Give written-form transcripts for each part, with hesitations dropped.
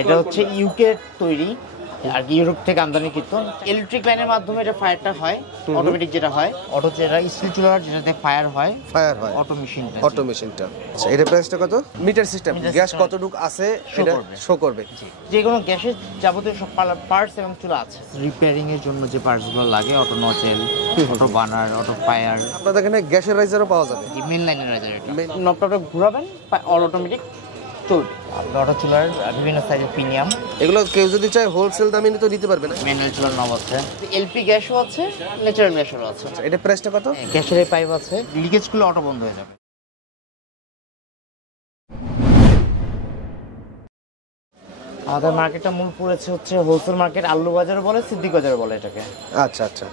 এটা হচ্ছে ইউ.কে তৈরি আর ইউরোপ থেকে আমদানিকৃত ইলেকট্রিক লাইনের মাধ্যমে এটা ফায়ারটা হয় অটোমেটিক যেটা হয় অটো যেটা স্টিল চুলার যেটাতে ফায়ার হয় অটো মেশিনটা আচ্ছা এটা প্রাইসটা কত মিটার সিস্টেম গ্যাস কতটুকু আছে এটা শো করবে যে কোনো গ্যাসের যাবতীয় সব পার্টস এবং চুলা আছে রিপেয়ারিং এর জন্য যে পার্টসগুলো লাগে auto nozzle auto burner auto fire আপনাদের এখানে গ্যাসের রাইজারও পাওয়া যাবে মেইন লাইনের রাইজার এটা নবটা ঘোরাবেন অল অটোমেটিক চলবে অটো চুলার বিভিন্ন সাইজের প্রিমিয়াম এগুলো কেউ যদি চায় হোলসেল দামে নিতে দিতে পারবে না ম্যানুয়াল চুলার নব আছে এলপি গ্যাসও আছে ন্যাচারাল গ্যাসও আছে এটা প্রাইসটা কত গ্যাসের এই পাইপ আছে লিকেজগুলো অটো বন্ধ হয়ে যাবে আমাদের মার্কেটটা মূল পড়েছে হচ্ছে হোলসেল মার্কেট আল্লু বাজার বলে সিদ্দিক বাজার বলে এটাকে আচ্ছা আচ্ছা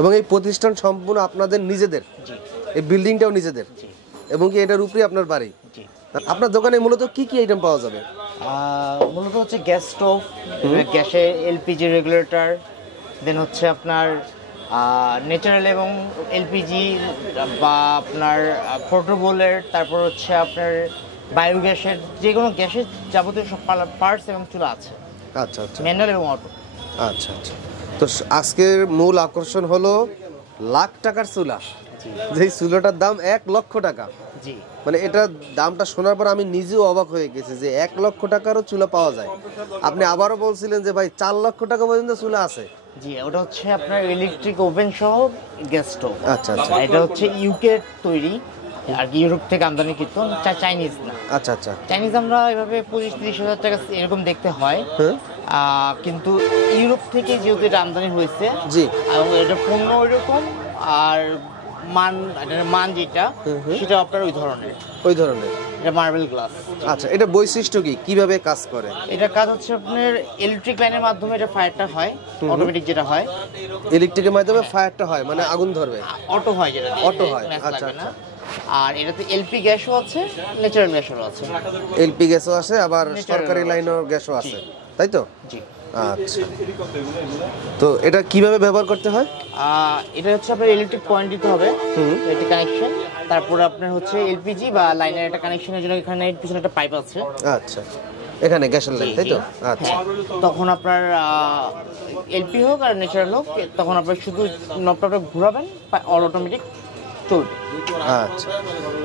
এবং এই প্রতিষ্ঠান সম্পূর্ণ আপনাদের নিজেদের জি এই বিল্ডিংটাও নিজেদের জি এবং কি এটার উপরে আপনার বাড়ি জি আপনার দোকানে মূলত কি কি আইটেম পাওয়া যাবে মূলত হচ্ছে গ্যাস স্টোভ গ্যাসে এলপিজি রেগুলেটর দেন হচ্ছে আপনার ন্যাচারাল এবং এলপিজি বা আপনার পোর্টেবলের তারপর হচ্ছে আপনার বায়োগ্যাসের যে কোনো গ্যাসের যাবতীয় সব পার্টস এবং চুলা আছে আচ্ছা আচ্ছা ম্যানুয়াল এবং অটো আচ্ছা আচ্ছা তো আজকের মূল আকর্ষণ হলো লাখ টাকার চুলা যেই চুলাটার দাম 1 লক্ষ টাকা জি মানে এটার দামটা শোনার পর আমি নিজেও অবাক হয়ে গেছি যে 1 লক্ষ টাকারও চুলা পাওয়া যায় আপনি আবারও বলছিলেন যে ভাই 4 লক্ষ টাকা পর্যন্ত চুলা আছে জি ওটা হচ্ছে আপনার ইলেকট্রিক ওভেন সহ গ্যাস স্টোভ আচ্ছা আচ্ছা এটা হচ্ছে ইউ.কে তৈরি আর ইউরোপ থেকে আমদানিকৃত চাইনিজ না আচ্ছা আচ্ছা চাইনিজ আমরা এভাবে 25-30 হাজার টাকা এরকম দেখতে হয় কিন্তু ইউরোপ থেকে যেহেতু এটা আমদানি হয়েছে জি এবং এটা পণ্য ওইরকম আর মান যেটা সেটা আপনার ওই ধরনের এটা মার্বেল গ্লাস আচ্ছা এটা বৈশিষ্ট্য কি কিভাবে কাজ করে এটা কাজ হচ্ছে আপনার ইলেকট্রিক লাইনের মাধ্যমে এটা ফায়ারটা হয় অটোমেটিক যেটা হয় ইলেকট্রিকের মাধ্যমে ফায়ারটা হয় মানে আগুন ধরবে অটো হয় যেটা অটো হয় আচ্ছা আচ্ছা আর এটাতে এলপি গ্যাসও আছে ন্যাচারাল গ্যাসও আছে এলপি গ্যাসও আছে আবার সরকারি লাইনের গ্যাসও আছে তাই তো জি আচ্ছা তো এটা কিভাবে ব্যবহার করতে হয় এটা হচ্ছে আপনার ইলেকট্রিক পয়েন্ট দিতে হবে এটা কানেকশন তারপর আপনার হচ্ছে এলপিজি বা লাইনের একটা কানেকশনের জন্য এখানে পিছনে একটা পাইপ আছে আচ্ছা এখানে গ্যাসের লাইন তাই তো আচ্ছা তখন আপনার এলপি হোক আর ন্যাচারাল হোক তখন আপনার শুধু নবটা ঘোরাবেন অল অটোমেটিক চলবে আচ্ছা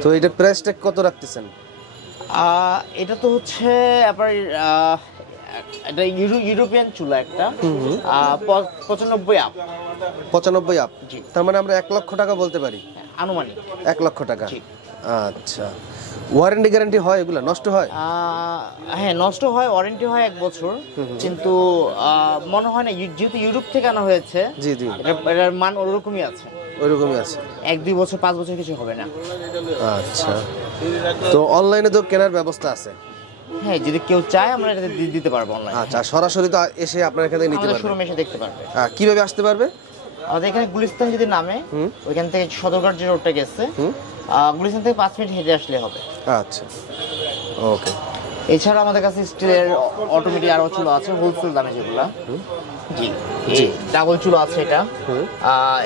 তো এটা প্রাইসটা কত রাখতেছেন এটা তো হচ্ছে আপনার এটা ইউরোপিয়ান চুলা একটা 95 আপ জি তার মানে আমরা 1 লক্ষ টাকা বলতে পারি আনুমানিক 1 লক্ষ টাকা আচ্ছা ওয়ারেন্টি গ্যারান্টি হয় এগুলো নষ্ট হয় হ্যাঁ নষ্ট হয় ওয়ারেন্টি হয় 1 বছর কিন্তু মনে হয় না যেহেতু ইউরোপ থেকে আনা হয়েছে জি জি এটার মান ওরকমই আছে 1-2 বছর 5 বছর কিছু হবে না আচ্ছা তো অনলাইনে তো কেনার ব্যবস্থা আছে হ্যাঁ যদি কেউ চায় আমরা এটা দিতে পারবো অনলাইনে আচ্ছা সরাসরি তো এসে আপনার এখানে নিতে পারবে শোরুমে এসে দেখতে পারবে কিভাবে আসতে পারবে আমাদের এখানে গুলিস্তান যদি নামে ওইখান থেকে সদরঘাট যে রোডটা গেছে গুলিস্তান থেকে 5 মিনিট হেঁটে আসলে হবে আচ্ছা ওকে এছাড়া আমাদের কাছে স্টিলের অটোমেটিক আরো চুলা আছে হোলসেল দামে যেগুলা জি জি ডাবল চুলা আছে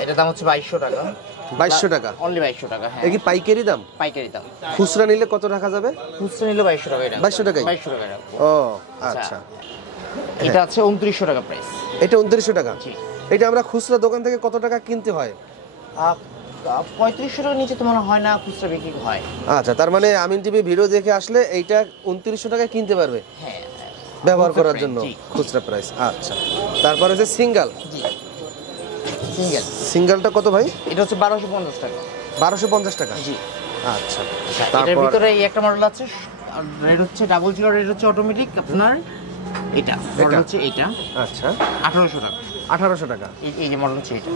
এটা দাম হচ্ছে 2200 টাকা 2200 টাকা অনলি 2200 টাকা হ্যাঁ কি পাইকারি দাম খুচরা নিলে কত টাকা যাবে খুচরা নিলে 2200 টাকা এটা 2200 টাকা ও আচ্ছা এটা আছে 2900 টাকা প্রাইস এটা 2900 টাকা জি এটা আমরা খুচরা দোকান থেকে কত টাকা কিনতে হয় 3500 টাকার নিচে তো মনে হয় না খুচরা বিক্রি হয় আচ্ছা তার মানে আমিন টিভি ভিডিও দেখে আসলে এইটা 2900 টাকায় কিনতে পারবে হ্যাঁ ব্যবহার করার জন্য খুচরা প্রাইস আচ্ছা তারপর হচ্ছে সিঙ্গেল সিঙ্গেলটা কত ভাই এটা হচ্ছে 1250 টাকা 1250 টাকা জি আচ্ছা এর ভিতরে এই একটা মডেল আছে রেড হচ্ছে ডাবল জিরো রেড হচ্ছে অটোমেটিক আপনার এটা মডেল হচ্ছে এটা আচ্ছা 1800 টাকা 1800 টাকা এই যে মডেল হচ্ছে এটা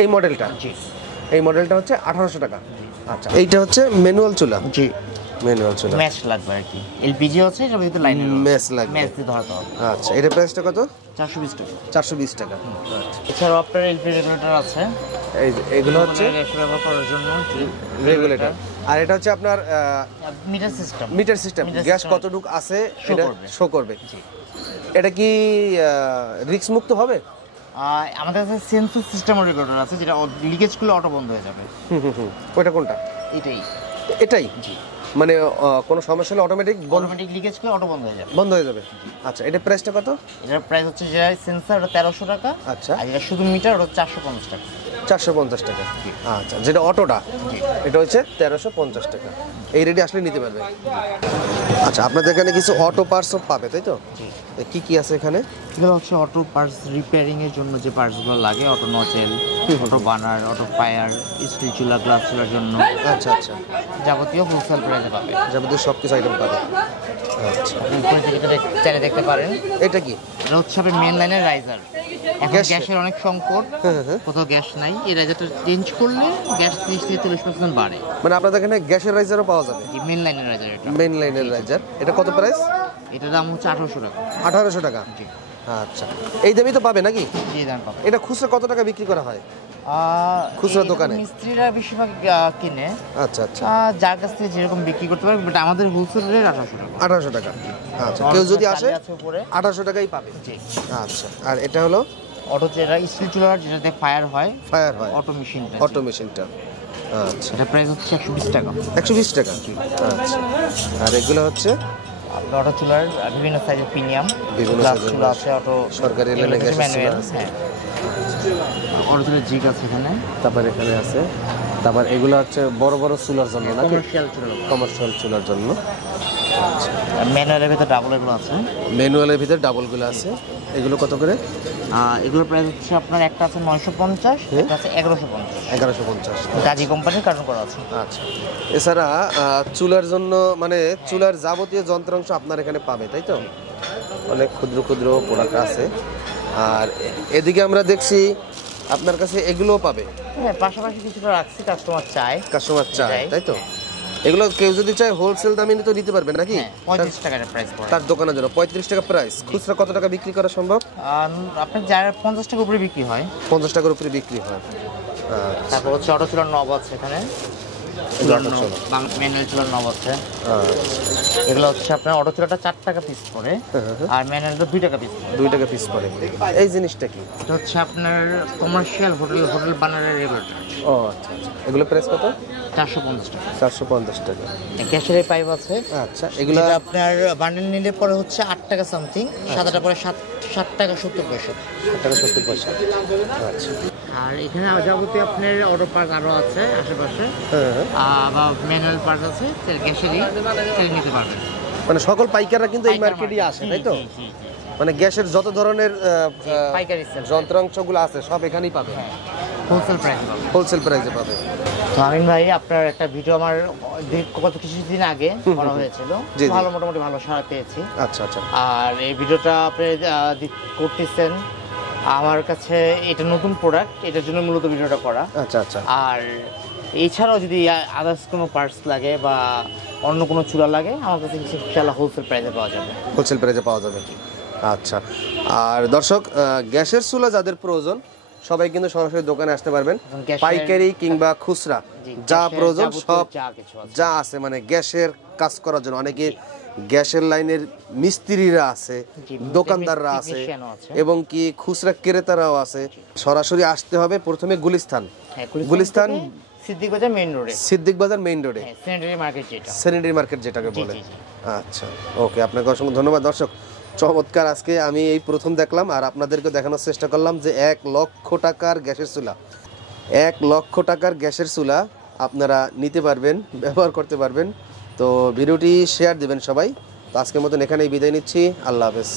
এই মডেলটা জি এই মডেলটা হচ্ছে 1800 টাকা আচ্ছা এইটা হচ্ছে ম্যানুয়াল চুলা জি ম্যানুয়াল চুলা ম্যাচ লাগবে আর কি এলপিজি আছে এর ভিতরে লাইন ম্যাচ লাগবে ম্যাচ দিতে হবে আচ্ছা এটা প্রাইসটা কত 420 টাকা 420 টাকা আচ্ছা এছাড়াও আপনার এলপি রেগুলেটর আছে এইগুলো হচ্ছে গ্যাস ব্যবহার করার জন্য রেগুলেটর আর এটা হচ্ছে আপনার মিটার সিস্টেম গ্যাস কতটুকু আছে এটা শো করবে এটা কি রিস্ক মুক্ত হবে আমাদের কাছে সেন্সর সিস্টেম রেগুলেটর আছে যেটা লিকেজগুলো অটো বন্ধ হয়ে যাবে ওটা কোনটা এটাই জি মানে কোনো সমস্যা হলে অটোমেটিক লিকেজ করে অটো বন্ধ হয়ে যাবে। আচ্ছা, এটা প্রাইসটা কত? এটার প্রাইস হচ্ছে যে সেন্সর ওটা 1300 টাকা। আচ্ছা, আর এটা শুধু মিটার ওটা 450 টাকা। 450 টাকা। আচ্ছা, যেটা অটোটা এটা হচ্ছে 1350 টাকা। এই রেডি আসলে নিতে পারবে। আচ্ছা, আপনাদের এখানে কিছু অটো পার্টসও পাবে, তাই তো? কি কি আছে এখানে? এগুলো হচ্ছে অটো পার্টস রিপেয়ারিং এর জন্য যে পার্টসগুলো লাগে, auto nozzle, auto burner, auto fire, steel চুলা, গ্লাস চুলার জন্য। আচ্ছা আচ্ছা, যাবতীয় হোলসেল প্রাইসে পাবে, যাবতীয় সবকিছু আইটেম পাবে। আচ্ছা, উপরে থেকে চাইলে দেখতে পারেন। এটা কি? এটা হচ্ছে আপনার মেন লাইনের রাইজার। এখন গ্যাসের অনেক সংকট, কোথাও গ্যাস নাই। এই রাইজারটা চেঞ্জ করলে গ্যাস 30 থেকে 40% বাড়ে। মানে আপনাদের এখানে গ্যাসের রাইজারও পাওয়া যাবে? মেন লাইনের রাইজার। এটা মেন লাইনের রাইজার। এটা কত প্রাইস? এটার দাম হচ্ছে 1800 টাকা। 1800 টাকা। জি। আচ্ছা, এই দামই তো পাবে নাকি? জি, দাম পাবে। এটা খুচরা কত টাকা বিক্রি করা হয় খুচরা দোকানে? মিস্ত্রিরা বেশিরভাগ কিনে। আচ্ছা আচ্ছা, যার কাছ থেকে যেরকম বিক্রি করতে পারবে, বাট আমাদের হোলসেল রেট 1800 টাকা। 1800 টাকা। আচ্ছা, কেউ যদি আসে 1800 টাকাই পাবে। জি। আচ্ছা, আর এটা হলো অটো যেটা স্টিল চুলার, যেটাতে ফায়ার হয়, অটো মেশিনটা। অটো মেশিনটা। আচ্ছা, এটা প্রাইস হচ্ছে 120 টাকা। 120 টাকা। আচ্ছা, আর এগুলো হচ্ছে অটো চুলার বিভিন্ন সাইজের প্রিমিয়াম, বিভিন্ন সাইজের চুলা আছে, অটো সরকারি গ্যাস ম্যানুয়াল। হ্যাঁ, অটো চুলার জিগ আছে এখানে। তারপর এখানে আছে, তারপর এগুলো হচ্ছে বড় বড় চুলার জন্য না? কমার্শিয়াল চুলার জন্য। আচ্ছা, ম্যানুয়ালের ভিতরে ডাবল এগুলো আছে। ম্যানুয়ালের ভিতরে ডাবলগুলো আছে। এগুলো কত করে? এগুলোর প্রাইস হচ্ছে আপনার একটা আছে 950, একটা আছে 1150। 1150 গাজী কোম্পানির কার্টন করা আছে। আচ্ছা, এছাড়া চুলার জন্য মানে চুলার যাবতীয় যন্ত্রাংশ আপনার এখানে পাবে, তাই তো? অনেক ক্ষুদ্র ক্ষুদ্র প্রোডাক্ট আছে। আর এদিকে আমরা দেখছি আপনার কাছে এগুলোও পাবে। হ্যাঁ, পাশাপাশি কিছুটা রাখছি, কাস্টমার চায়, তাই তো? এগুলো কেউ যদি চায় হোলসেল দামে তো নিতে পারবে নাকি? 35 টাকার প্রাইস পড়ে তার দোকানের জন্য 35 টাকা প্রাইস। খুচরা কত টাকা বিক্রি করা সম্ভব? আপনার যারা 50 টাকার উপরে বিক্রি হয়। 50 টাকার উপরে বিক্রি হয়। তারপর হচ্ছে অটো চুলার নব আছে এখানে, ম্যানুয়াল চুলার নব আছে। এগুলো হচ্ছে আপনার অটো চুলাটা 4 টাকা পিস পড়ে, আর ম্যানুয়ালটা 2 টাকা পিস পড়ে। 2 টাকা পিস পড়ে। এই জিনিসটা কি? এটা হচ্ছে আপনার কমার্শিয়াল হোটেল বানানোর রেগুলেটর। ও আচ্ছা আচ্ছা, এগুলো প্রাইস কত? 450 টাকা। 450 টাকা। গ্যাসের এই পাইপ আছে। আচ্ছা, এগুলো আপনার বান্ডেল নিলে পরে হচ্ছে 8 টাকা সামথিং, সাদাটা পরে 7 টাকা 70 পয়সা। 7 টাকা 70 পয়সা। আচ্ছা, আর এখানে যাবতীয় আপনার অটো পার্ট আরও আছে আশেপাশে, বা ম্যানুয়াল পার্ট আছে, গ্যাসেরই নিতে পারবেন। মানে সকল পাইকাররা কিন্তু এই মার্কেটে আসে, তাই তো? মানে গ্যাসের যত ধরনের পাইকারি যন্ত্রাংশগুলো আছে সব এখানেই পাবে। হোলসেল প্রাইসে পাবে। তো আমিন ভাই, আপনার একটা ভিডিও আমার গত কিছুদিন আগে করা হয়েছিল, মোটামুটি ভালো সাড়া পেয়েছি। আচ্ছা আচ্ছা, আর এই ভিডিওটা আপনি করতেছেন, আমার কাছে এটা নতুন প্রোডাক্ট, এটার জন্য মূলত ভিডিওটা করা। আচ্ছা আচ্ছা, আর এছাড়াও যদি আদার্স কোনো পার্টস লাগে বা অন্য কোনো চুলা লাগে, আমার কাছে ইনশাআল্লাহ হোলসেল প্রাইসে পাওয়া যাবে। আচ্ছা, আর দর্শক, গ্যাসের চুলা যাদের প্রয়োজন সবাই কিন্তু সরাসরি দোকানে আসতে পারবেন। পাইকারি কিংবা খুচরা যা প্রয়োজন সব যা আছে, মানে গ্যাসের কাজ করার জন্য অনেকে গ্যাসের লাইনের মিস্ত্রিরা আছে, দোকানদাররা আছে, এবং কি খুচরা ক্রেতারাও আছে। সরাসরি আসতে হবে প্রথমে গুলিস্তান সিদ্দিক বাজার মেইন রোডে, স্যানিটারি মার্কেট যেটাকে বলে। আচ্ছা, ওকে, আপনাকে অসংখ্য ধন্যবাদ। দর্শক, চমৎকার, আজকে আমি এই প্রথম দেখলাম আর আপনাদেরকে দেখানোর চেষ্টা করলাম যে 1 লক্ষ টাকার গ্যাসের চুলা, 1 লক্ষ টাকার গ্যাসের চুলা আপনারা নিতে পারবেন, ব্যবহার করতে পারবেন। তো ভিডিওটি শেয়ার দিবেন সবাই। তো আজকের মতন এখানেই বিদায় নিচ্ছি। আল্লাহ হাফেজ।